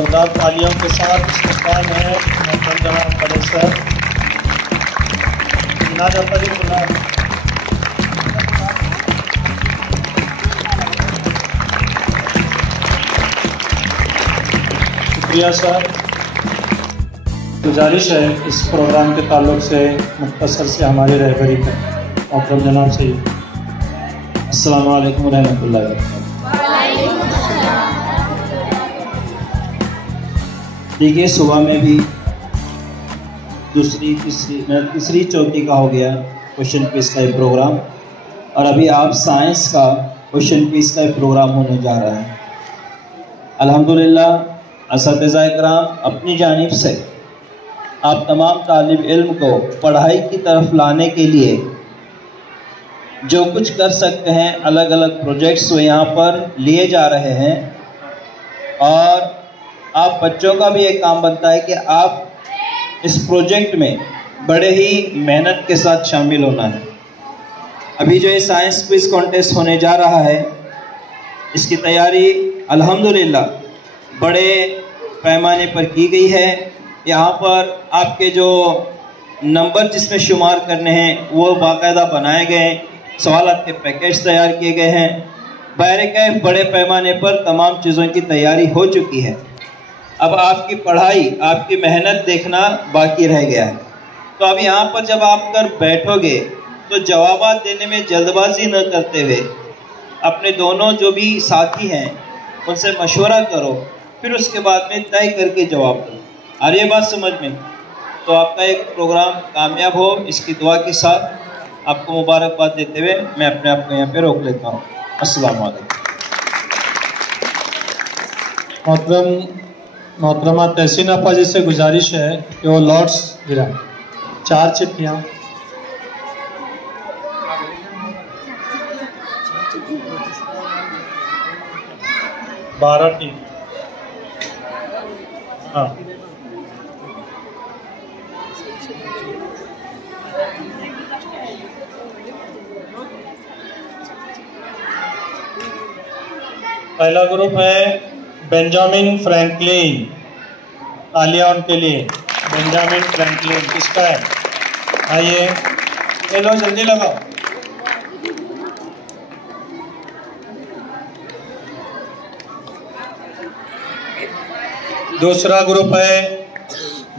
जोरदार तालियों के साथ इस्तेमाल है जनाब बड़े सर नाजा फरीदुल्लाह। शुक्रिया सर। गुजारिश है इस प्रोग्राम के ताल्लुक से मुख्तसर से हमारी रहबरी करें। मोहतरम जनाब से अस्सलामु अलैकुम व रहमतुल्लाहि व बरकातहू। देखिए सुबह में भी तीसरी चौथी का हो गया क्वेश्चन क्विज का एक प्रोग्राम, और अभी आप साइंस का क्वेश्चन क्विज का एक प्रोग्राम होने जा रहा है। अल्हम्दुलिल्लाह असातिज़ा इकराम अपनी जानिब से आप तमाम तालिब इल्म को पढ़ाई की तरफ लाने के लिए जो कुछ कर सकते हैं अलग अलग प्रोजेक्ट्स वो यहाँ पर लिए जा रहे हैं, और आप बच्चों का भी एक काम बनता है कि आप इस प्रोजेक्ट में बड़े ही मेहनत के साथ शामिल होना है। अभी जो ये साइंस क्विज कॉन्टेस्ट होने जा रहा है इसकी तैयारी अल्हम्दुलिल्लाह बड़े पैमाने पर की गई है। यहाँ पर आपके जो नंबर जिसमें शुमार करने हैं वो बाकायदा बनाए गए, सवालात के पैकेज तैयार किए गए हैं। बहरकैफ बड़े पैमाने पर तमाम चीज़ों की तैयारी हो चुकी है। अब आपकी पढ़ाई, आपकी मेहनत देखना बाकी रह गया है। तो अब यहाँ पर जब आप कर बैठोगे तो जवाब देने में जल्दबाजी न करते हुए अपने दोनों जो भी साथी हैं उनसे मशवरा करो, फिर उसके बाद में तय करके जवाब दो। आ रही है बात समझ में? तो आपका एक प्रोग्राम कामयाब हो, इसकी दुआ के साथ आपको मुबारकबाद देते हुए मैं अपने आप को यहाँ पे रोक लेता हूँ। अस्सलाम वालेकुम। मोहतरमा तहसीन आपा जी से गुजारिश है कि वो लॉट्स गिराएं। 4 चिट्ठियाँ बारह टीम। हाँ पहला ग्रुप है बेंजामिन फ्रैंकलिन। तालियां उनके लिए। बेंजामिन फ्रैंकलिन किसका है? आइए ये लो जल्दी लगाओ। दूसरा ग्रुप है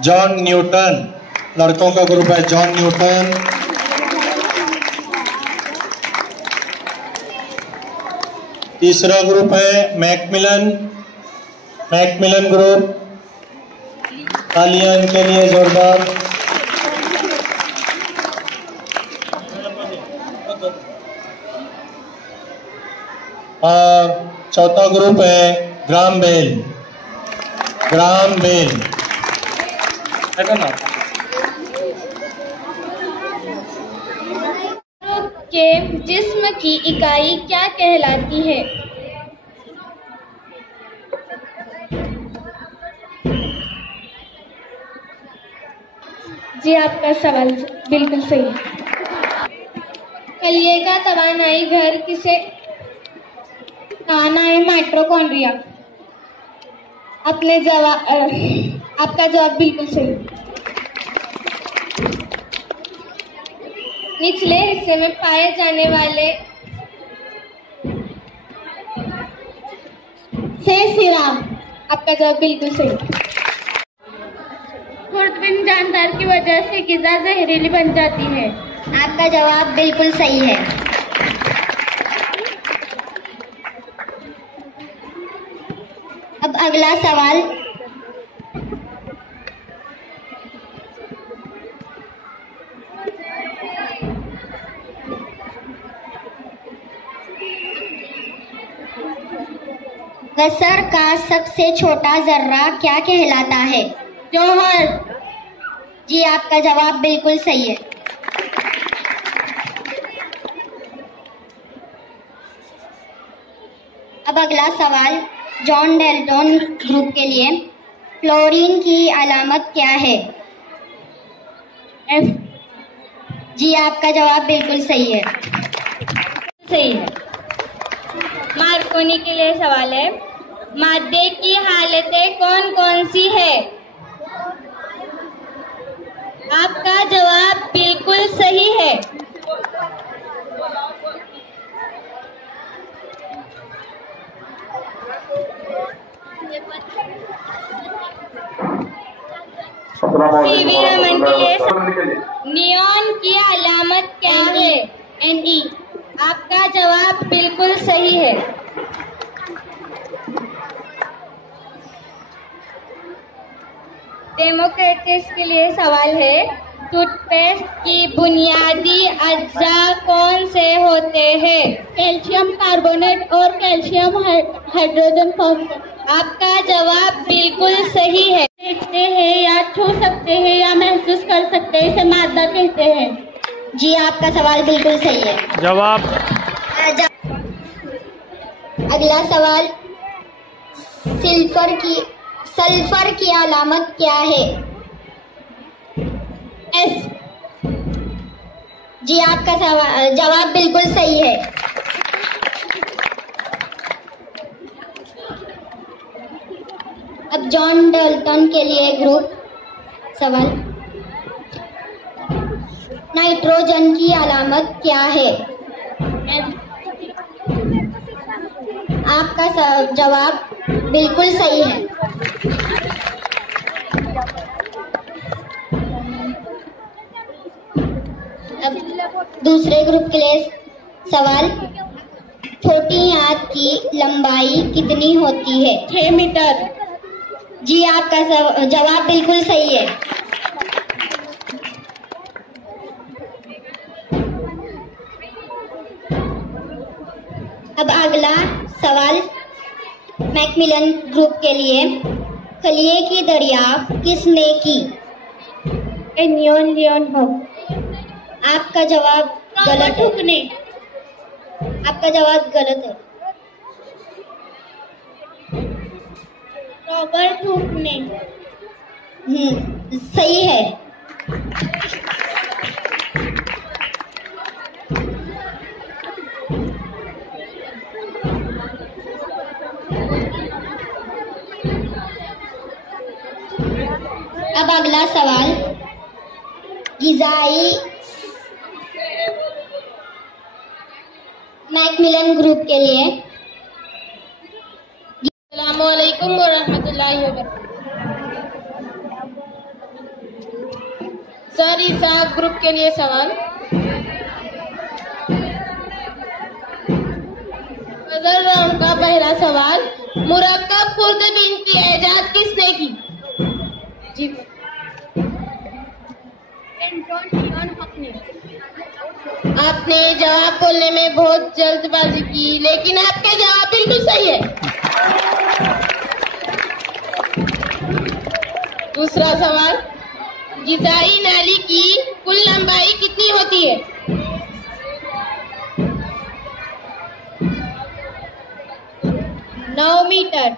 जॉन न्यूटन। लड़कों का ग्रुप है जॉन न्यूटन। तीसरा ग्रुप है मैकमिलन ग्रुप। तालियां इनके लिए जोरदार। और चौथा ग्रुप है ग्राम बेल। के जिस्म की इकाई क्या कहलाती है? जी आपका सवाल बिल्कुल सही है। कलिए का तवानाई घर किसे कहना है? माइटोकॉन्ड्रिया। आपका जवाब बिल्कुल सही। निचले हिस्से में पाए जाने वाले से सिरा। आपका जवाब बिल्कुल सही। खुर्दबिन जानदार की वजह से ग़िज़ा जहरीली बन जाती है। आपका जवाब बिल्कुल सही है। अब अगला सवाल। गसर का सबसे छोटा जर्रा क्या कहलाता है? जौहर। जी आपका जवाब बिल्कुल सही है। अब अगला सवाल जॉन डेल्टन ग्रुप के लिए। फ्लोरीन की अलामत क्या है? F। जी आपका जवाब बिल्कुल सही है। सही है। मार्कोनी के लिए सवाल है। मादे की हालतें कौन कौन सी है? आपका जवाब बिल्कुल सही है। सीवी रमन के लिए नियॉन की अलामत क्या है? NE। आपका जवाब बिल्कुल सही है। डेमोक्रेटिक्स के लिए सवाल है, टूथपेस्ट की बुनियादी अज्जा कौन से होते हैं? कैल्शियम कार्बोनेट और कैल्शियम हाइड्रोजन फॉस्फेट। आपका जवाब बिल्कुल सही है। देखते हैं या छू सकते हैं या महसूस कर सकते हैं, इसे मादा कहते हैं। जी, आपका सवाल बिल्कुल सही है। जवाब। अगला सवाल, सल्फर की अलामत क्या है? S। जी, आपका जवाब बिल्कुल सही है। अब जॉन डल्टन के लिए ग्रुप सवाल, नाइट्रोजन की अलामत क्या है? आपका जवाब बिल्कुल सही है। अब दूसरे ग्रुप के लिए सवाल, छोटी आंत की लंबाई कितनी होती है? 6 मीटर। जी, आपका जवाब बिल्कुल सही है। अब अगला सवाल मैकमिलन ग्रुप के लिए, खलिए की दरियाफ्त किसने की? एनियन लियोन हो। आपका जवाब गलत है। आपका जवाब गलत है। रॉबर्ट हुक ने। सही है। अब अगला सवाल, गिजाई मैकमिलन ग्रुप के लिए। अस्सलामुअलैकुम वरहमतुल्लाहि वबरकातुहू। सर, हिसाब ग्रुप के लिए सवाल, पजल राउंड का पहला सवाल, मुरक्कब खुर्दबीन की इजाद किसने की? जी, आपने जवाब बोलने में बहुत जल्दबाजी की, लेकिन आपका जवाब बिल्कुल सही है। दूसरा सवाल, गिजाई नाली की कुल लंबाई कितनी होती है? नौ मीटर।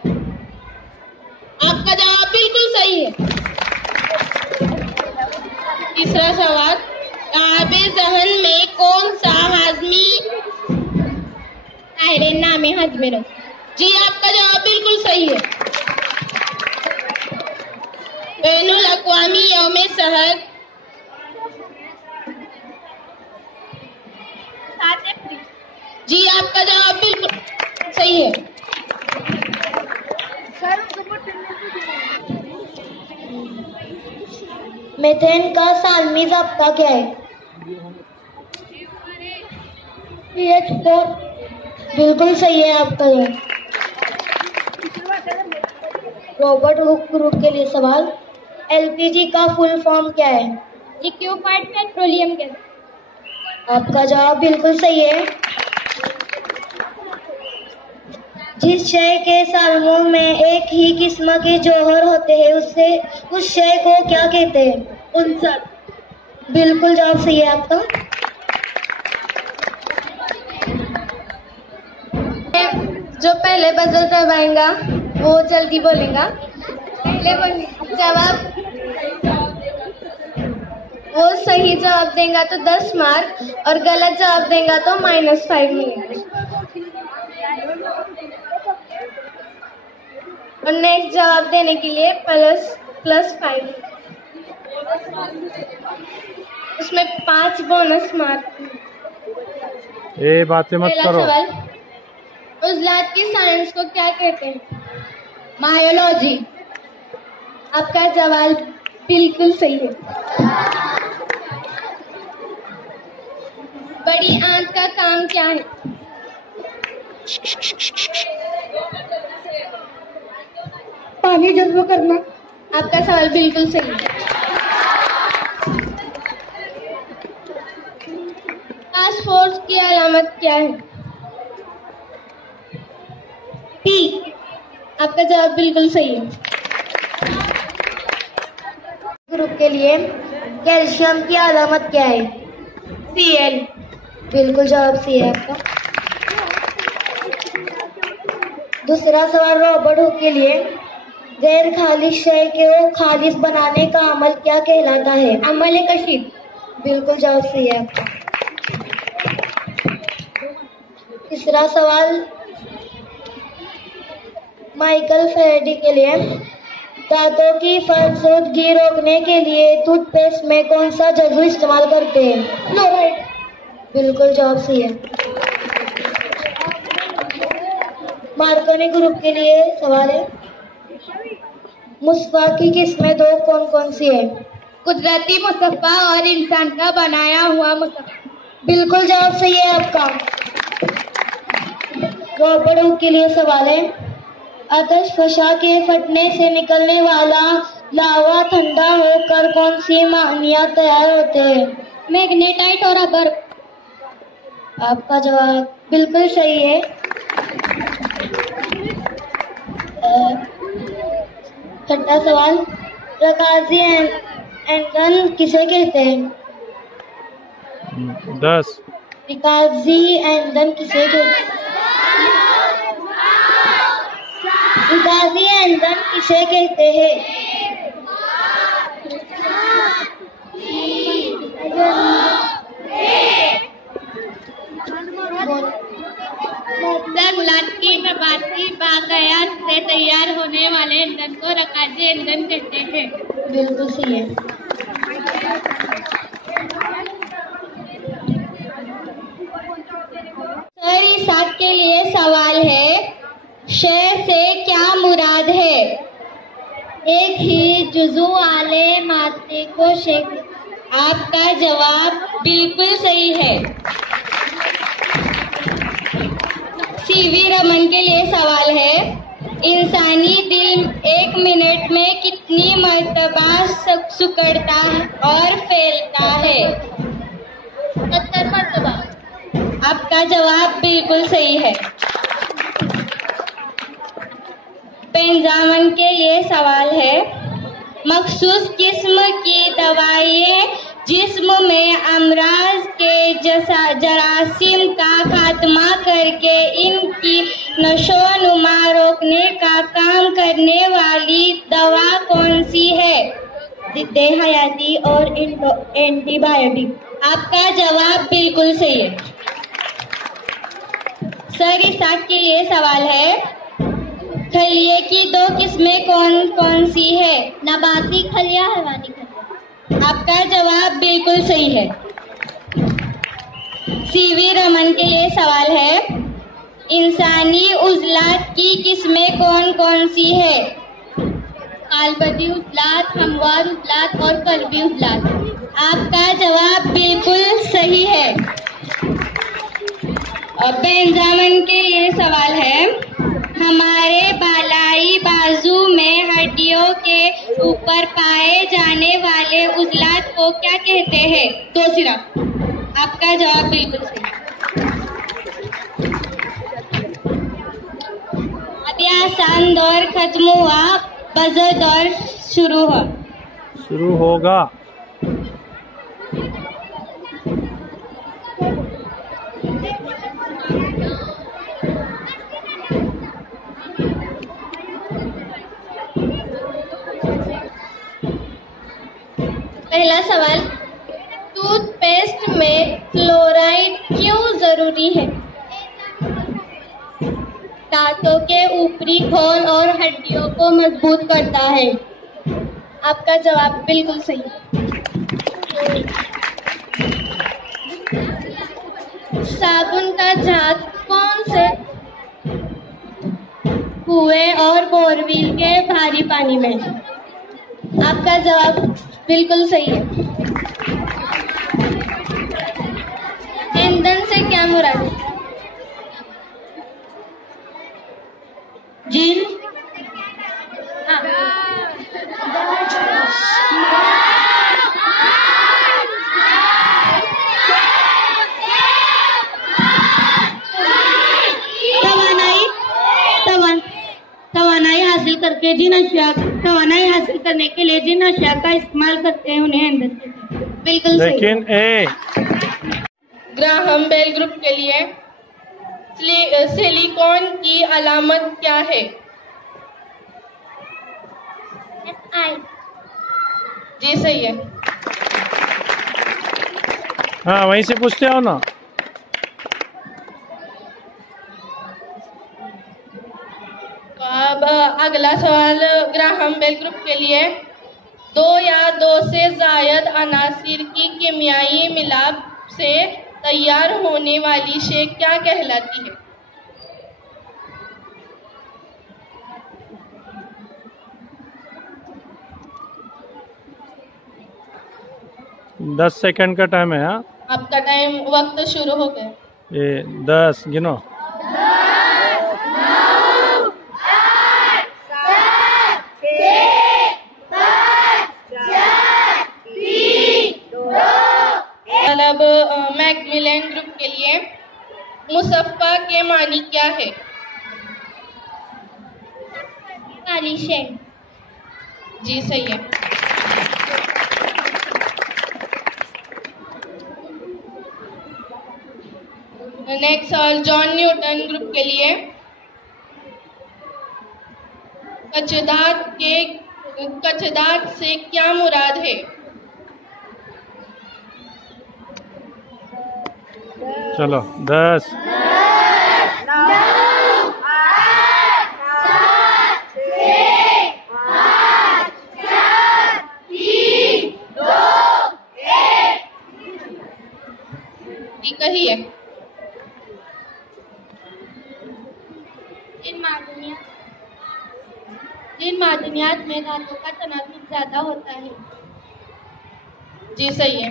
आपका जवाब बिल्कुल सही है। तीसरा सवाल, काबे जहन में कौन सा हाजमी नामे हजमे? जी, आपका जवाब बिल्कुल सही है। बैनुल अक़वामी यौमे सेहत 7 अप्रैल। जी, आपका जवाब बिल्कुल सही है। मीथेन का सालमी ज़ाब्ता क्या है? pH4। बिल्कुल सही है आपका ये। रॉबर्ट हुक ग्रुप के लिए सवाल, LPG का फुल फॉर्म क्या है? Liquefied petroleum gas. आपका जवाब बिल्कुल सही है। जिस शय के सालमों में एक ही किस्म के जौहर होते हैं, उस शय को क्या कहते हैं? उनसर। बिल्कुल जवाब सही है आपका। जो पहले बजल दबाएगा वो जल्दी बोलेगा। जवाब वो सही जवाब देगा तो 10 मार्क और गलत जवाब देगा तो -5 मिलेंगे। और नेक्स्ट जवाब देने के लिए +5, उसमें 5 बोनस मार्क। ये बातें मत पहला करो। सवाल, उजलात की साइंस को क्या कहते हैं? बायोलॉजी। आपका जवाब बिल्कुल सही है। बड़ी आंत का काम क्या है? पानी जज्ब करना। आपका सवाल बिल्कुल सही है। टास्क फोर्स की अलामत क्या है? P। आपका जवाब बिल्कुल सही है। ग्रुप के लिए कैल्शियम की अलामत क्या है? Cl। बिल्कुल जवाब सी है आपका। दूसरा सवाल, रॉबर्ट हुक के लिए गैर खालिश शय को खालिश बनाने का अमल क्या कहलाता है? अमल कशी। बिल्कुल जवाब सही है आपका। तीसरा सवाल, माइकल फेराडे के लिए दांतों की फलसूदगी रोकने के लिए टूथपेस्ट में कौन सा जज्बा इस्तेमाल करते हैं? फ्लोराइड। बिल्कुल जवाब सही है। मार्कोनी ग्रुप के लिए सवाल है, मुस्वा की किस्में दो कौन कौन सी है? कुदरती मुसफ्फा और इंसान का बनाया हुआ मुसफ्फा। बिल्कुल जवाब सही है आपका। रॉबर्ट हुक के लिए सवाल है, आतश फशा के फटने से निकलने वाला लावा ठंडा होकर कौन सी मानियाँ तैयार होते हैं? मैग्नेटाइट और रबर। आपका जवाब बिल्कुल सही है। छठा सवाल, प्रकाशी एंगन किसे कहते हैं? 10। प्रकाशी एंगन किसे कहते हैं? प्रकाशी एंगन किसे कहते हैं? गुलाब की नबाती बागायत से तैयार होने वाले ईंधन को रकाजी ईंधन कहते हैं। बिल्कुल सही है। सर, इस साथ के लिए सवाल है, शय से क्या मुराद है? एक ही जुजू वाले मादे को शय। आपका जवाब बिल्कुल सही है। सीवी रमन के लिए सवाल है, इंसानी दिल 1 मिनट में कितनी मर्तबा सिकुड़ता और फैलता है? 70 मर्तबा। आपका जवाब बिल्कुल सही है। बेंजामिन के लिए सवाल है, मखसूस किस्म की दवाएं जिस्म में अमराज के जरासीम का खात्मा करके इनकी नशोनुमा रोकने का काम करने वाली दवा कौन सी है? जिद्दे हयाती और एंटीबायोटिक। आपका जवाब बिल्कुल सही है। सर, इस साथ के लिए सवाल है, खलिए की 2 किस्में कौन कौन सी है? नबाती खलिया, हैवानी खलिया। आपका जवाब बिल्कुल सही है। सीवी रमन के लिए सवाल है, इंसानी उजलात की किस्में कौन कौन सी है? कालबदी उजलात, हमवार उजलात और कल्बी उजलात। आपका जवाब बिल्कुल सही है। और बेंजामिन के लिए सवाल है, हमारे बालाई बाजू में हड्डियों के ऊपर पाए जाने वाले उजलात को क्या कहते हैं? 2 सिरा। आपका जवाब बिल्कुल सही। अभी आसान दौर खत्म हुआ, बजर दौर शुरू होगा। पहला सवाल, टूथपेस्ट में फ्लोराइड क्यों जरूरी है? दांतों के ऊपरी खोल और हड्डियों को मजबूत करता है। आपका जवाब बिल्कुल सही है। साबुन का झाग कौन से कुएं और बोरवेल के भारी पानी में? आपका जवाब बिल्कुल सही है। ईंधन से क्या मुराद है? जिन तवानाई हासिल करने के लिए जिन अशिया का इस्तेमाल करते हैं उन्हें ईंधन कहते हैं। बिल्कुल सही। लेकिन ग्राहम बेल ग्रुप के लिए सिलिकॉन की अलामत क्या है? SI। जी सही है। हाँ, वहीं से पूछते हो ना। अब अगला सवाल ग्राहम बेल ग्रुप के लिए 2 या 2 से ज़ायद अनासिर की कीमियाई मिलाप से तैयार होने वाली शे क्या कहलाती है? 10 सेकंड का टाइम है। हाँ, आपका टाइम वक्त शुरू हो गया। ये 10 गिनो। मतलब मैकमिलन ग्रुप के लिए मुसफ़्फ़ा के मानी क्या है? पॉलिशिंग। जी सही है। नेक्स्ट सवाल जॉन न्यूटन ग्रुप के लिए कचदात से क्या मुराद है? चलो 10 कही है। जिन मादनियात में धातुओं का तनासुब ज्यादा होता है। जी सही है।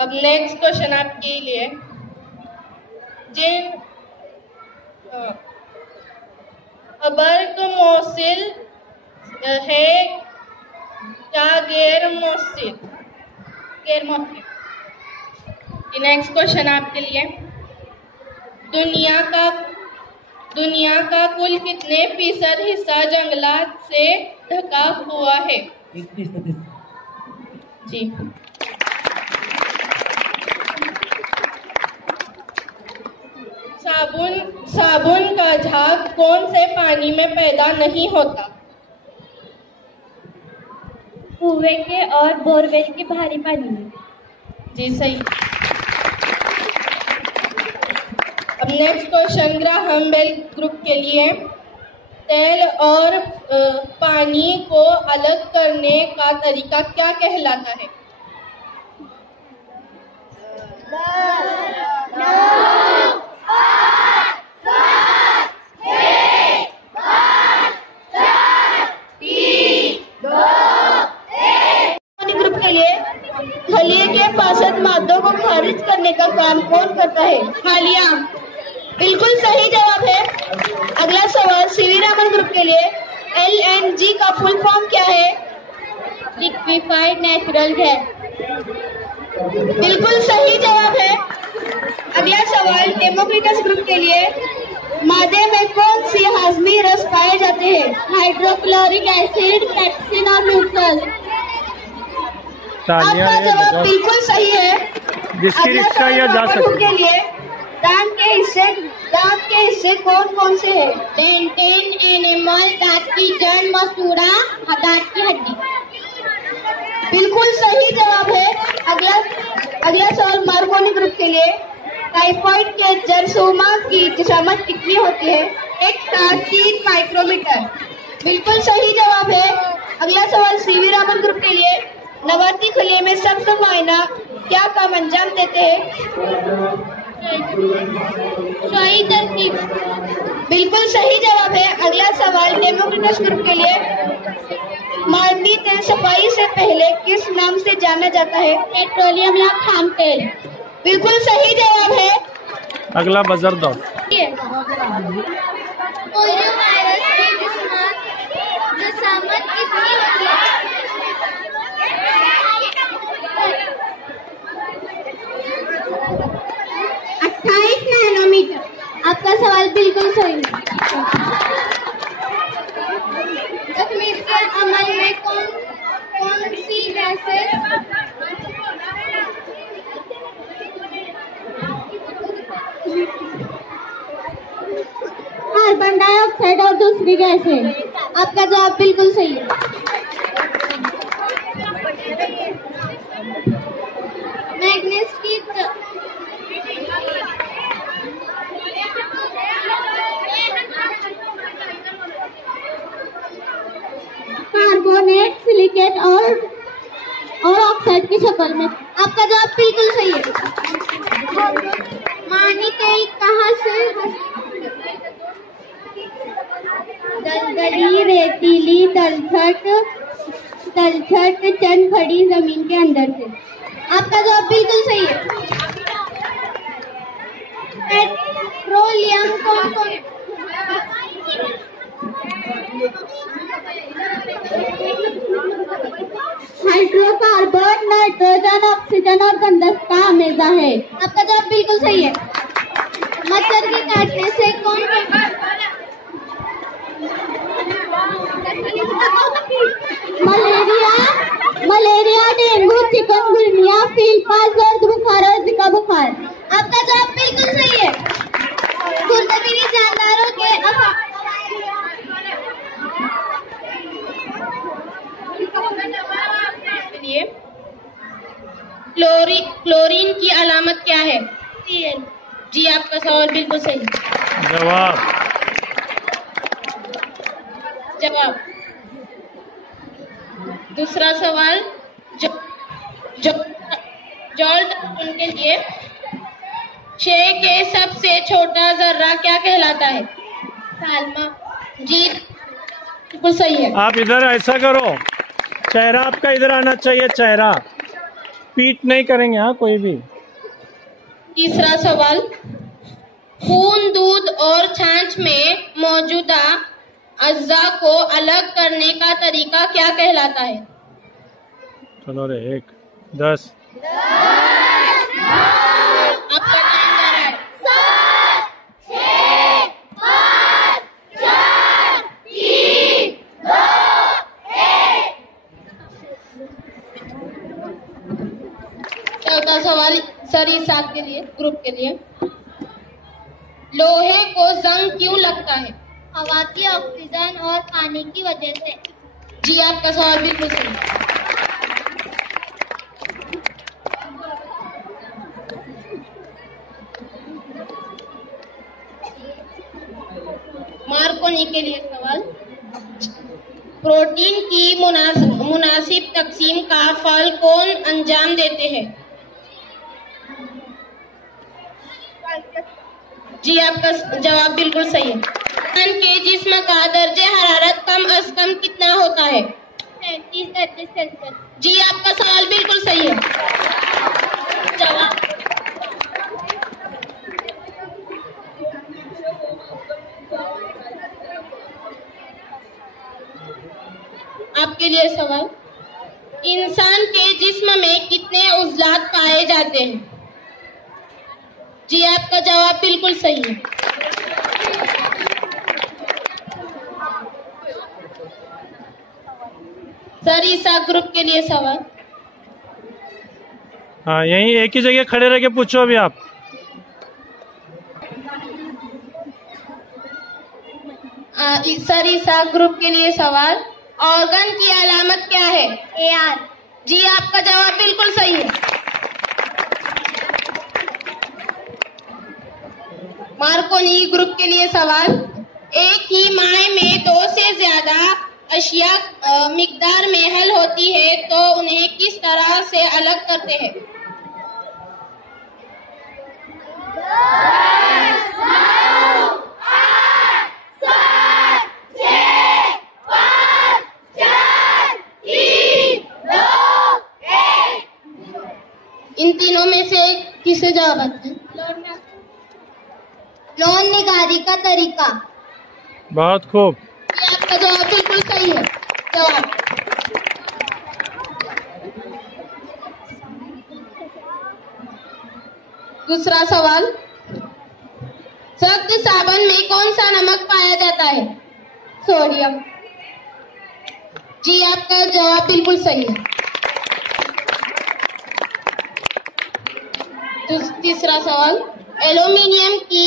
अब नेक्स्ट क्वेश्चन आपके लिए जिन अबर्क मौसिल है क्या गैर मौसिल? गैर मौसिल। नेक्स्ट क्वेश्चन आपके लिए दुनिया का कुल कितने फीसद हिस्सा जंगलात से ढका हुआ है? 1% जी। साबुन का झाग कौन से पानी में पैदा नहीं होता? कुएं के और बोरवेल के भारी पानी में। जी सही। अब next question Graham Bell group के लिए तेल और पानी को अलग करने का तरीका क्या कहलाता है? ग्रुप के लिए खलिए के फासद मादों को खारिज करने का काम कौन करता है? खालिया। बिल्कुल सही जवाब है। अगला सवाल सीवी रामन ग्रुप के लिए LNG का फुल फॉर्म क्या है? Liquefied natural gas. बिल्कुल सही जवाब है। अगला सवाल डेमोक्रिटस ग्रुप के लिए मादे में कौन सी हाजमी रस पाए जाते हैं? हाइड्रोक्लोरिक एसिड, पेप्सिन और न्यूट्रल। आपका जवाब बिल्कुल सही है। जिसकी रिक्शा या जा सकती के लिए दांत के हिस्से कौन कौन से हैं? डेंटेन, एनिमल, दांत की जड़, मसूड़ा, दांत की हड्डी। बिल्कुल सही जवाब है। अगला सवाल मार्कोनी ग्रुप के लिए टाइफाइड के जरसोमा की जशामत कितनी होती है? 1 का 3 माइक्रोमीटर। बिल्कुल सही जवाब है। अगला सवाल सीवी रामन ग्रुप के लिए नबाती खलिए में सब्ज मुआयना क्या काम अंजाम देते हैं? सही तरकीब। बिल्कुल सही जवाब है। अगला सवाल डेमोक्रेटस ग्रुप के लिए मार्डी तेल सफाई से पहले किस नाम से जाना जाता है? पेट्रोलियम या खाम तेल। बिल्कुल सही जवाब है। अगला बजर दो। पोलियो वायरस की जसामत कितनी होती है? 28 नैनोमीटर। आपका सवाल बिल्कुल सही है। तकमीर के अमल में कौन सी गैस है? कार्बन डाइऑक्साइड और दूसरी गैस है। आपका जवाब बिल्कुल सही है। मैग्नीज की कार्बोनेट, सिलिकेट और ऑक्साइड की शक्ल में। आपका जवाब बिल्कुल सही है। मानी तेल कहाँ से? दलदली, रेतीली, तलछट चंद खड़ी जमीन के अंदर से। आपका जवाब बिल्कुल सही है। पेट्रोलियम कौन हाइड्रोकार्बन, नाइट्रोजन, ऑक्सीजन और गंधक का आमेजा है। आपका जवाब बिल्कुल सही है। मच्छर के काटने से कौन मलेरिया, डेंगू, चिकनगुनिया, फीलपास, दर्द बुखार और जिका बुखार। आपका जवाब बिल्कुल सही है। खुर्दबीनी जानदारों के क्लोरीन की अलामत क्या है? Cl। जी आपका सवाल बिल्कुल सही। जवाब। दूसरा सवाल जॉर्ज उनके लिए 6 के सबसे छोटा जर्रा क्या कहलाता है? साल्मा। जी बिल्कुल सही है। आप इधर ऐसा करो, चेहरा आपका इधर आना चाहिए, चेहरा पीट नहीं करेंगे। हाँ, कोई भी। तीसरा सवाल खून, दूध और छाछ में मौजूदा अज्जा को अलग करने का तरीका क्या कहलाता है? चलो रे 1 10 आपका टाइम जा रहा है। 7 6 5 4 3 2 1। चौथा सवाल सरी साहब के लिए, ग्रुप के लिए लोहे को जंग क्यों लगता है? हवा की, ऑक्सीजन और पानी की वजह से। जी आपका सवाल बिल्कुल सही। मार्कोनी के लिए सवाल प्रोटीन की मुनासिब तकसीम का फल कौन अंजाम देते हैं? जी आपका जवाब बिल्कुल सही है। इंसान के जिस्म का दर्जे हरारत कम अज कम कितना होता है? 37 दर्जे सेल्सियस। जी आपका सवाल बिल्कुल सही है। जवाब आपके लिए सवाल इंसान के जिस्म में कितने उज़लात पाए जाते हैं? जी आपका जवाब बिल्कुल सही है। सर ईसा ग्रुप के लिए सवाल। हाँ, यहीं एक ही जगह खड़े रह के पूछो अभी आप। सर ईसा ग्रुप के लिए सवाल ऑर्गन की अलामत क्या है? AR। जी आपका जवाब बिल्कुल सही है। मार्कोनी ग्रुप के लिए सवाल, एक ही माय में 2 से ज्यादा अशिया मिकदार में हल होती है तो उन्हें किस तरह से अलग करते हैं? 10, 9, 8, 7, 6, 5, 4, 3, 2, 1। इन तीनों में से किसे जवाब आता है? लोन निकाली का तरीका। बहुत खूब। ये आपका जवाब बिल्कुल सही है। जवाब दूसरा सवाल, सख्त साबुन में कौन सा नमक पाया जाता है? सोडियम। जी आपका जवाब बिल्कुल सही है। तीसरा सवाल, एल्यूमीनियम की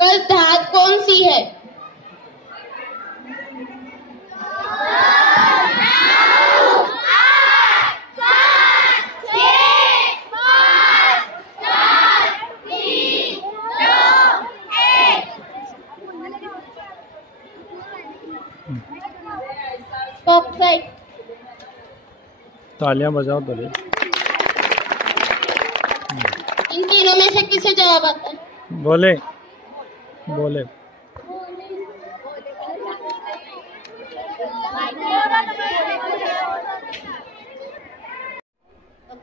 कल धातु कौन सी है? 9, 8, 7, 6, 5, 4, 3, 2, 1। तालियां बजाओ पहले। इन तीनों में से किसे जवाब आता है? बोले बोले।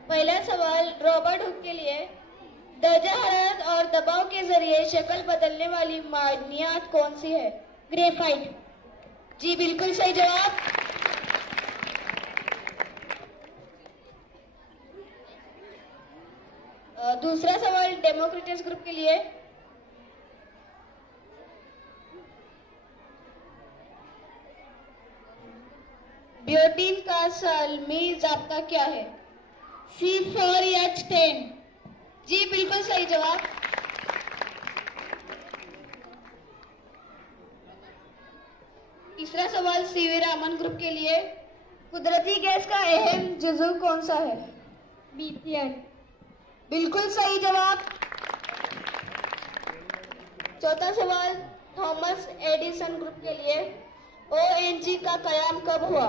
पहला सवाल रॉबर्ट हुक के लिए, दर्जा हरारत और दबाव के जरिए शक्ल बदलने वाली मादनियात कौन सी है? ग्रेफाइट। जी बिल्कुल सही जवाब। दूसरा सवाल डेमोक्रेटस ग्रुप के लिए, ब्यूटीन का सालमी ज़ाब्ता क्या है? C4H10। जी बिल्कुल सही जवाब। तीसरा सवाल सीवी रामन ग्रुप के लिए, कुदरती गैस का अहम जुज़्व कौन सा है? मीथेन। बिल्कुल सही जवाब। चौथा सवाल थॉमस एडिसन ग्रुप के लिए, ONG का कयाम कब हुआ?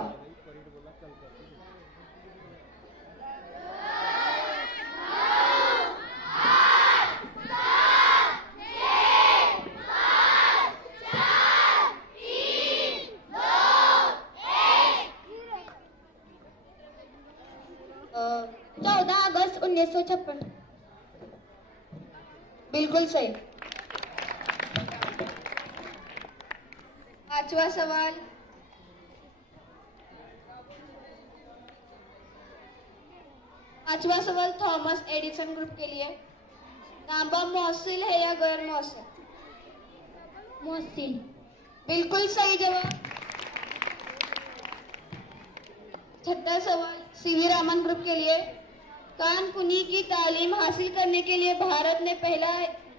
अगस्त 1956। बिल्कुल सही। पांचवा सवाल, थॉमस एडिसन ग्रुप के लिए, तांबा मौसिल है या गैर मौसिल? मौसिल। बिल्कुल सही जवाब। छठा सवाल सीवी रामन ग्रुप के लिए, कानकुनी की तालीम हासिल करने के लिए भारत ने पहला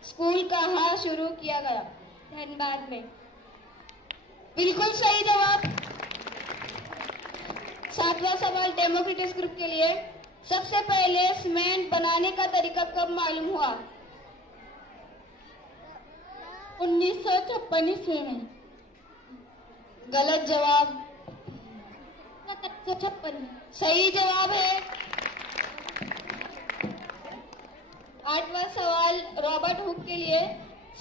स्कूल कहाँ शुरू किया गया? धनबाद में। बिल्कुल सही जवाब। सातवां सवाल डेमोक्रेटस ग्रुप के लिए, सबसे पहले सीमेंट बनाने का तरीका कब मालूम हुआ? 1956 ईस्वी में। गलत जवाब। 1756 में। सही जवाब है। आठवां सवाल रॉबर्ट हुक के लिए,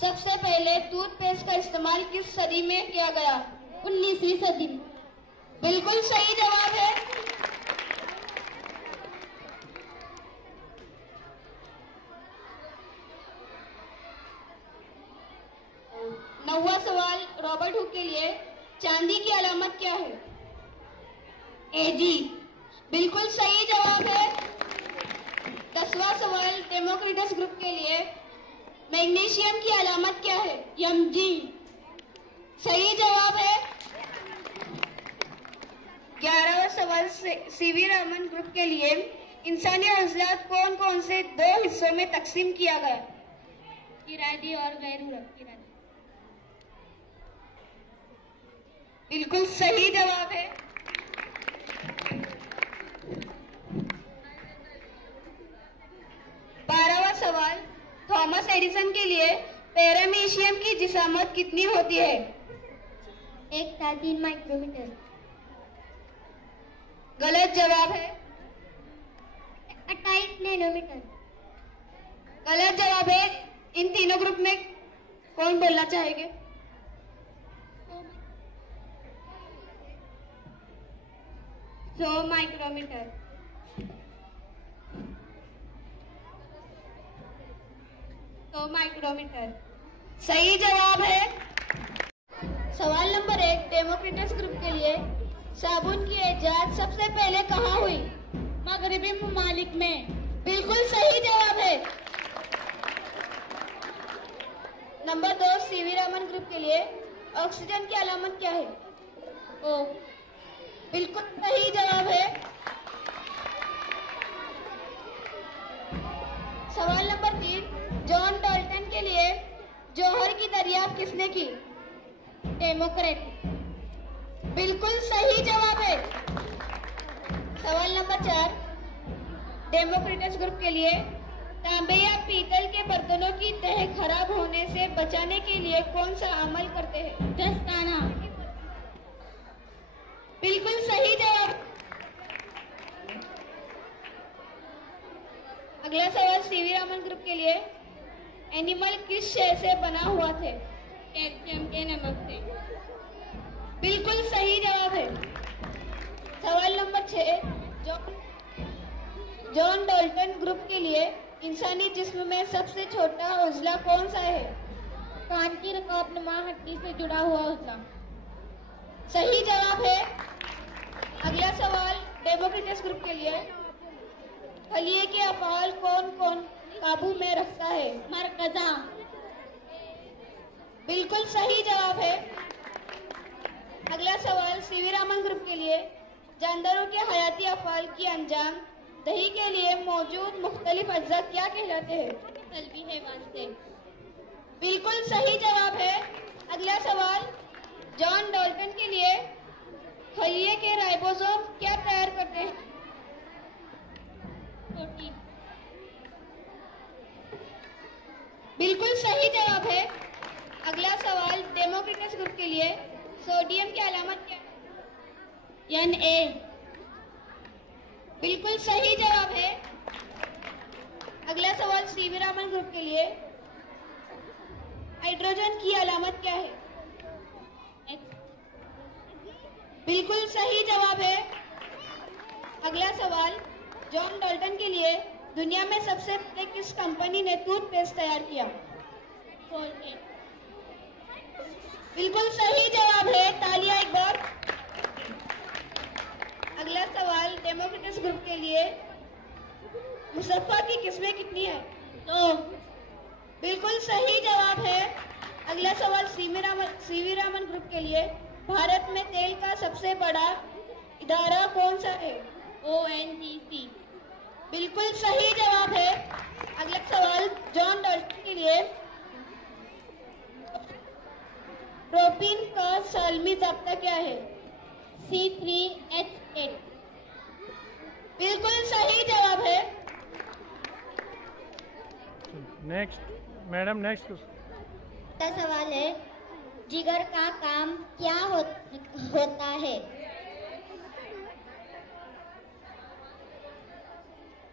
सबसे पहले टूथपेस्ट का इस्तेमाल किस सदी में किया गया? 19वीं सदी में। बिल्कुल सही जवाब है। नौवां सवाल रॉबर्ट हुक के लिए, चांदी की अलामत क्या है? AG। बिल्कुल सही जवाब है। 10वां सवाल डेमोक्रेटस ग्रुप के लिए, मैग्नीशियम की अलामत क्या है? Mg। सही जवाब है। 11वां सवाल सीवी रामन ग्रुप के लिए, इंसानी अज़लात कौन कौन से 2 हिस्सों में तकसीम किया गया? इरादी और गैर इरादी। बिल्कुल सही जवाब है। 12वां सवाल थॉमस एडिसन के लिए, पैरामीशियम की जिसामत कितनी होती है? 1/3 माइक्रोमीटर। गलत जवाब है। 28 नैनोमीटर। गलत जवाब है। इन तीनों ग्रुप में कौन बोलना चाहेंगे? 100 माइक्रोमीटर। सही जवाब है। सवाल नंबर 1 डेमोक्रेटस ग्रुप के लिए साबुन की इजाद सबसे पहले कहाँ हुई? मगरबी ममालिक में। बिल्कुल सही जवाब है। नंबर 2 सीवी रामन ग्रुप के लिए ऑक्सीजन की अलामत क्या है? ओ। बिल्कुल सही जवाब है। सवाल नंबर 3 जॉन डाल्टन के लिए जौहर की दरियाफ्त किसने की? डेमोक्रेट। बिल्कुल सही जवाब है। सवाल नंबर 4 डेमोक्रेटस ग्रुप के लिए तांबे या पीतल के बर्तनों की तह खराब होने से बचाने के लिए कौन सा अमल करते हैं? दस्ताना। बिल्कुल सही जवाब। अगला सवाल सीवी रामन ग्रुप के लिए एनिमल किस शय से बना हुआ थे? कैल्शियम के नमक से। बिल्कुल सही जवाब है। सवाल नंबर 6 जॉन डाल्टन ग्रुप के लिए इंसानी जिस्म में सबसे छोटा उजला कौन सा है? कान की रकाबनुमा हड्डी से जुड़ा हुआ उजला। सही जवाब है। अगला सवाल डेमोक्रेटस ग्रुप के लिए खलिए के अफआल कौन कौन काबू में रखता है? मरकजा। बिल्कुल सही जवाब है। अगला सवाल सीवी रामन ग्रुप के लिए जानदारों के हयाती अफआल की अंजाम दही के लिए मौजूद मुख्तलिफ अज्जा क्या कहलाते हैं? कल्बी हैवान। बिल्कुल सही जवाब है। अगला सवाल जॉन डाल्टन के लिए खलिए के राइबोसोम क्या तैयार करते हैं? प्रोटीन। बिल्कुल सही जवाब है। अगला सवाल डेमोक्रेटस ग्रुप के लिए सोडियम की अलामत क्या है? Na। बिल्कुल सही जवाब है। अगला सवाल सीवी रामन ग्रुप के लिए हाइड्रोजन की अलामत क्या है? X। बिल्कुल सही जवाब है। अगला सवाल जॉन डाल्टन के लिए दुनिया में सबसे पहले किस कंपनी ने टूथपेस्ट तैयार किया? कोलगेट। बिल्कुल सही जवाब है। तालियां एक बार। अगला सवाल डेमोक्रेटस ग्रुप के लिए मुसफ्फा की किस्में कितनी है? 2। बिल्कुल सही जवाब है। अगला सवाल सीवी रामन ग्रुप के लिए भारत में तेल का सबसे बड़ा इदारा कौन सा है? ONGC। बिल्कुल सही जवाब है। अगला सवाल जॉन डाल्टन के लिए प्रोपीन का सालमी ज़ाब्ता क्या है? C3H8। बिल्कुल सही जवाब है। नेक्स्ट मैडम, नेक्स्ट सवाल है जिगर का काम क्या होता है?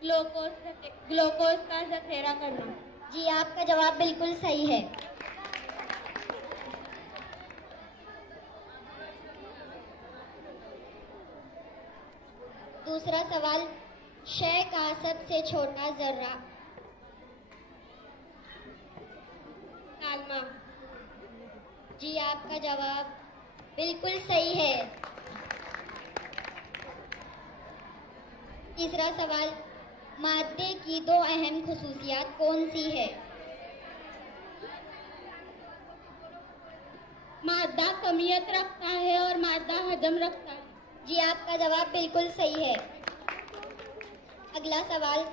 ग्लूकोज का जखेरा करना। जी, आपका जवाब बिल्कुल सही है। दूसरा सवाल शय का सबसे छोटा जर्रा? तालमा। जी, आपका जवाब बिल्कुल सही है। तीसरा सवाल मादे की 2 अहम खुसूसियात कौन सी है? मादा कमियत रखता है और मादा हजम रखता है। जी, आपका जवाब बिल्कुल सही है। अगला सवाल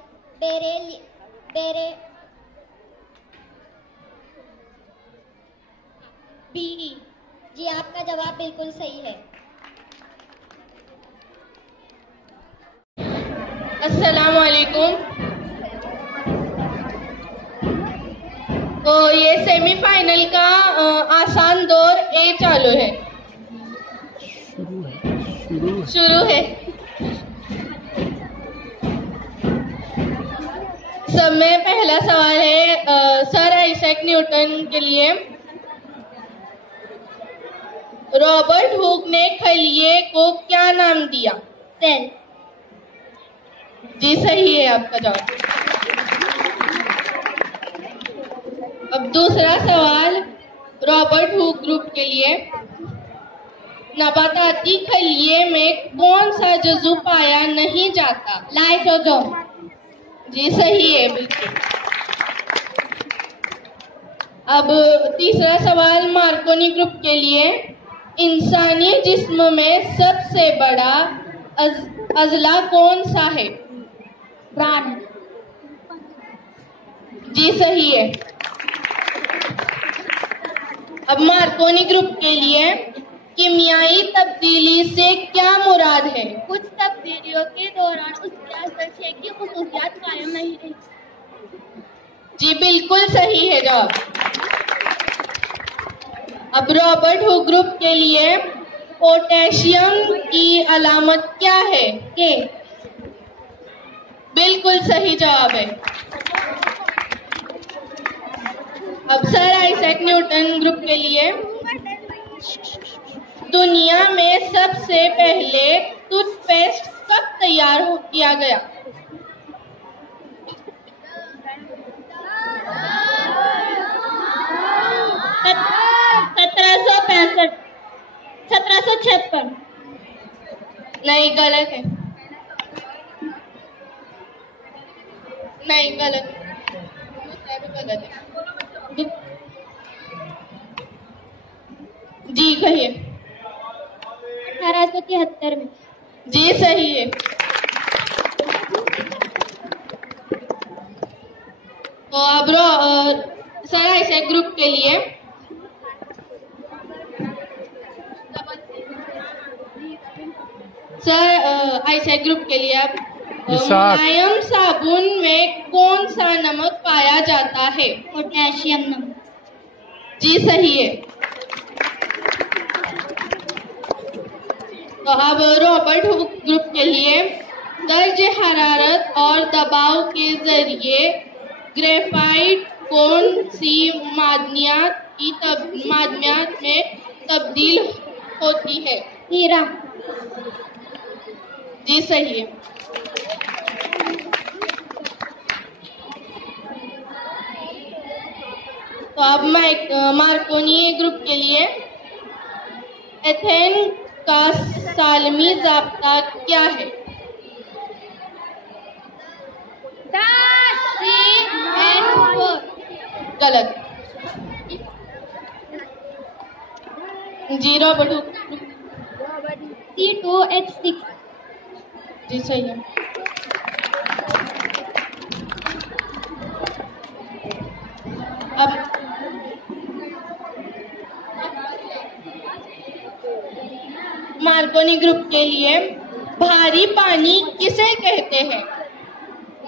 BE। जी, आपका जवाब बिल्कुल सही है। अस्सलाम वालेकुम। तो ये सेमीफाइनल का आसान दौर ए चालू है, शुरू है। सब में पहला सवाल है सर आइजैक न्यूटन के लिए। रॉबर्ट हुक ने खलिए को क्या नाम दिया? सेल। जी सही है आपका जवाब। अब दूसरा सवाल रॉबर्ट हुक ग्रुप के लिए। नबाताती खलिए में कौन सा जज़्व पाया नहीं जाता? लाइसोसोम। जी सही है बिल्कुल। अब तीसरा सवाल मार्कोनी ग्रुप के लिए। इंसानी जिस्म में सबसे बड़ा अजला कौन सा है? प्राण। जी सही है। अब मार्कोनी ग्रुप के लिए कीमियाई तब्दीली से क्या मुराद है? कुछ तब्दीलियों के दौरान उसके असर की खुसूसियात कायम नहीं रही। जी बिल्कुल सही है जवाब। अब रॉबर्ट हुक ग्रुप के लिए पोटेशियम की अलामत क्या है? के। बिल्कुल सही जवाब है। अब सर आइजैक न्यूटन ग्रुप के लिए। दुनिया में सबसे पहले टूथपेस्ट कब तैयार किया गया? 1765। 1756। नहीं गलत है। नहीं गलत है। गलत है। जी कहिए। 1873 में। जी सही है। तो अब सर आइजैक ग्रुप के लिए आइजैक ग्रुप के लिए अब मुलायम साबुन में कौन सा नमक पाया जाता है? पोटेशियम नमक। जी सही है। तो अब रॉबर्ट हुक ग्रुप के लिए दर्ज हरारत और दबाव के जरिए ग्रेफाइट कौन सी मादनियात में तब्दील होती है? हीरा। जी सही है। तो अब मार्कोनी ग्रुप के लिए एथेन का सालमी ज़ाब्ता क्या है? 10 गलत। जी रॉबर्ट हुक। C2H6। जी सही है। अब मार्कोनी ग्रुप के लिए भारी पानी किसे कहते हैं?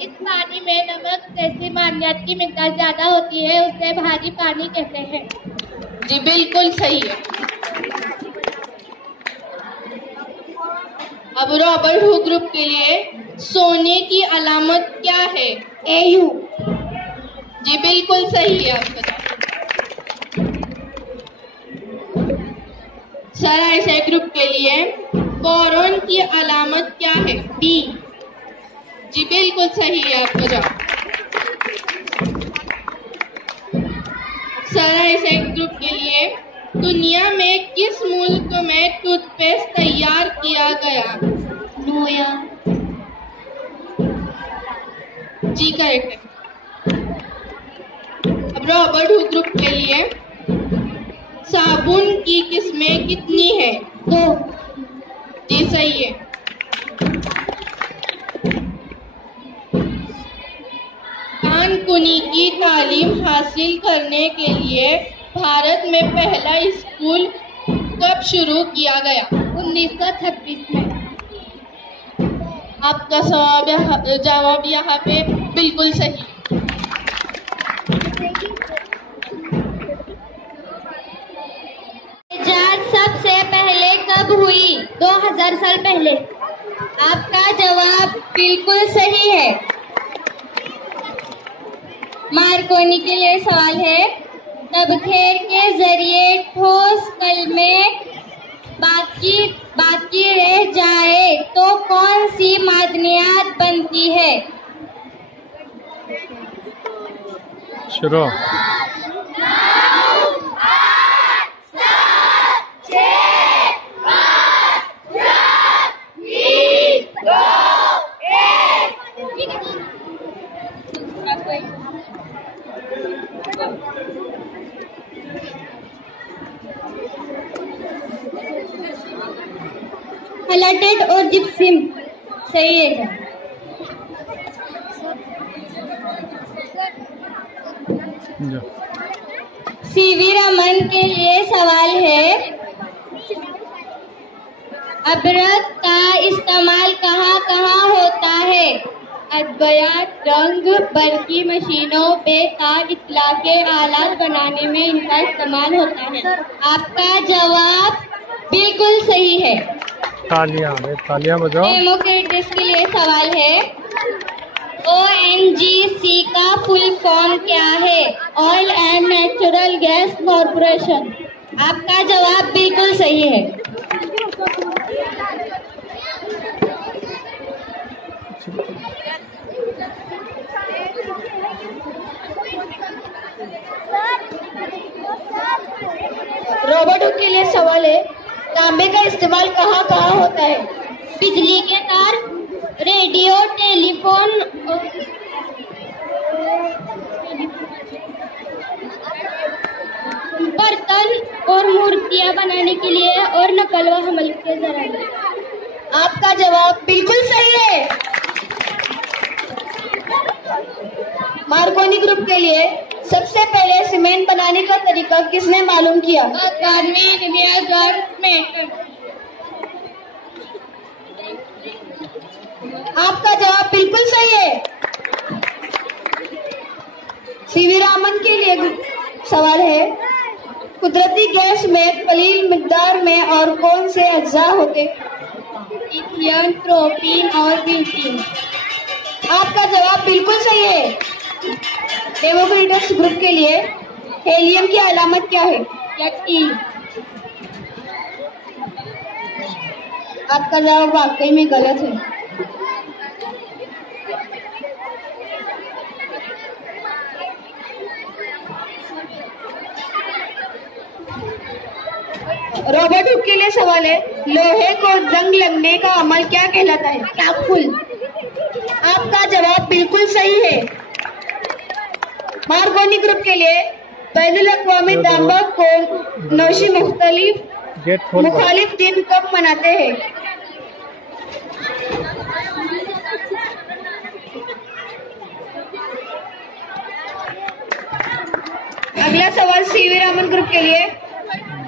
इस पानी में नमक जैसी मादनियात की मिकदार ज्यादा होती है, उसे भारी पानी कहते हैं। जी बिल्कुल सही है। अब रॉबर्ट हुक ग्रुप के लिए सोने की अलामत क्या है? AU। जी बिल्कुल सही है आपका। सर आइजैक ग्रुप के लिए बोरॉन की अलामत क्या है? B। जी बिल्कुल सही है आपका जवाब। सर आइजैक ग्रुप के लिए दुनिया में किस मुल्क में टूथपेस्ट तैयार किया गया? नोया। जी करेक्ट है। अब रॉबर्ट हुक ग्रुप के लिए साबुन की किस्में कितनी है? 2। जी सही है। कानकुनी की तालीम हासिल करने के लिए भारत में पहला स्कूल कब शुरू किया गया? 1936 में। आपका जवाब यहाँ पे बिल्कुल सही। शुरुआत सबसे पहले कब हुई? 2000 साल पहले। आपका जवाब बिल्कुल सही है। मार्कोनी के लिए सवाल है, तबखेर के जरिए ठोस कल में बाकी रह जाए तो कौन सी मादनियात बनती है? शुरू। हलाटेट और जिप्सिम सही है क्या? सीवी रमन के लिए सवाल है, अबरक का इस्तेमाल कहाँ कहाँ होता है? अद्वियात, रंग, बरकी मशीनों, बेतार इत्तला के आलात बनाने में इनका इस्तेमाल होता है। आपका जवाब बिल्कुल सही है। तालियां बजाओ। डेमोक्रेट्स के लिए सवाल है, ONGC का फुल फॉर्म क्या है? Oil and natural gas corporation. आपका जवाब बिल्कुल सही है। रॉबर्ट हुक के लिए सवाल है, तांबे का इस्तेमाल कहाँ कहाँ होता है? बिजली के तार, रेडियो, टेलीफोन, बर्तन और मूर्तियां बनाने के लिए और नकल व हमल के जरिए। आपका जवाब बिल्कुल सही है। मार्कोनी ग्रुप के लिए सबसे पहले सीमेंट बनाने का तरीका किसने मालूम किया? आपका जवाब बिल्कुल सही है। सीवी रामन के लिए सवाल है, कुदरती गैस में कलील मिकदार में और कौन से अज्जा होते? इथियन, प्रोपीन और ब्यूटीन। आपका जवाब बिल्कुल सही है। डेमोक्रेट्स ग्रुप के लिए हेलियम की अलामत क्या है? E। आपका जवाब वाकई में गलत है। रॉबर्ट हुक के लिए सवाल है, लोहे को जंग लगने का अमल क्या कहलाता है? टाकफुल। आपका जवाब बिल्कुल सही है। मार्कोनी ग्रुप के लिए बैनुल अक़वामी तांबा को नौशी मुखालिफ दिन कब मनाते हैं? अगला सवाल सीवी रामन ग्रुप के लिए,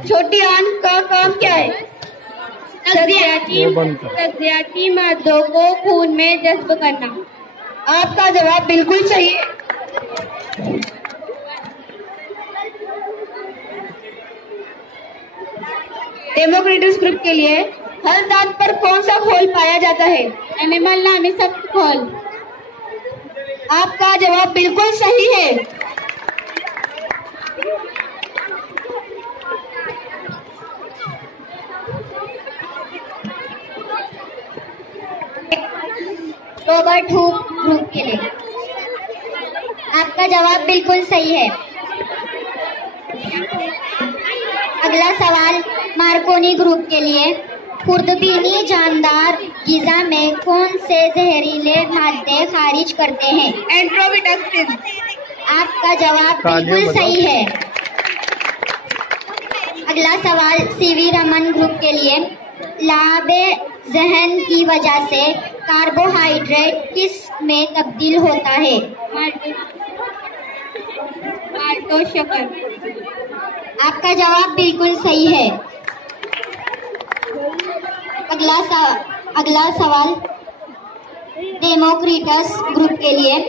छोटी आंत का काम क्या है? तजियाती मादों को खून में जज्ब करना। आपका जवाब बिल्कुल सही है। डेमोक्रेट्स ग्रुप के लिए हर दांत पर कौन सा खोल पाया जाता है? एनिमल नामी सख्त खोल। आपका जवाब बिल्कुल सही है। रॉबर्ट हुक ग्रुप के लिए आपका जवाब बिल्कुल सही है। अगला सवाल मार्कोनी ग्रुप के लिए, खुर्दबीनी जानदार गिज़ा में कौन से जहरीले मादे खारिज करते हैं? एंट्रोबिटॉक्सिन। आपका जवाब बिल्कुल सही है। अगला सवाल सीवी रमन ग्रुप के लिए, लाबे जहन की वजह से कार्बोहाइड्रेट किस में तब्दील होता है? माल्टोशक्कर। आपका जवाब बिल्कुल सही है। अगला सवाल डेमोक्रेट्स ग्रुप के लिए,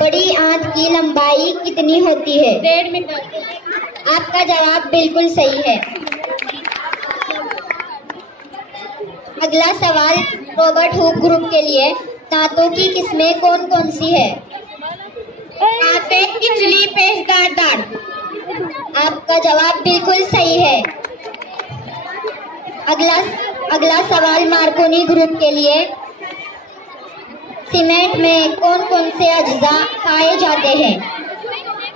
बड़ी आंत की लंबाई कितनी होती है? 1.5 मीटर। आपका जवाब बिल्कुल सही है। अगला सवाल रॉबर्ट हुक ग्रुप के लिए, दांतों की किस्में कौन कौन सी है? आते, किचली, पेशदार दांत। आपका जवाब बिल्कुल सही है। अगला सवाल मार्कोनी ग्रुप के लिए, सीमेंट में कौन कौन से अज्जा पाए जाते हैं?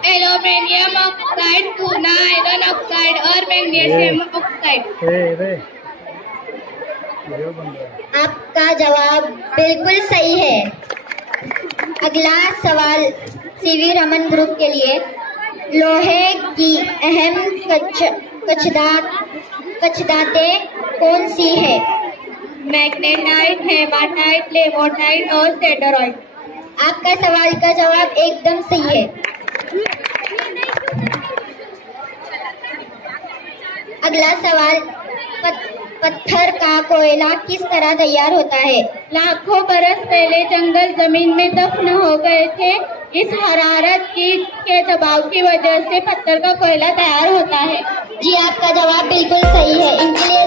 एल्यूमिनियम ऑक्साइड, चूना, आयरन ऑक्साइड और मैग्नीशियम ऑक्साइड। आपका जवाब बिल्कुल सही है। अगला सवाल सीवी रमन ग्रुप के लिए, लोहे की अहम कचदातें कौन सी है? मैग्नेटाइट, हेमाटाइट, लेमोटाइट और सेटेराइट। आपका सवाल का जवाब एकदम सही है। अगला सवाल, पत्थर का कोयला किस तरह तैयार होता है? लाखों बरस पहले जंगल जमीन में दफन हो गए थे। इस हरारत के दबाव की वजह से पत्थर का कोयला तैयार होता है। जी, आपका जवाब बिल्कुल सही है। इनके लिए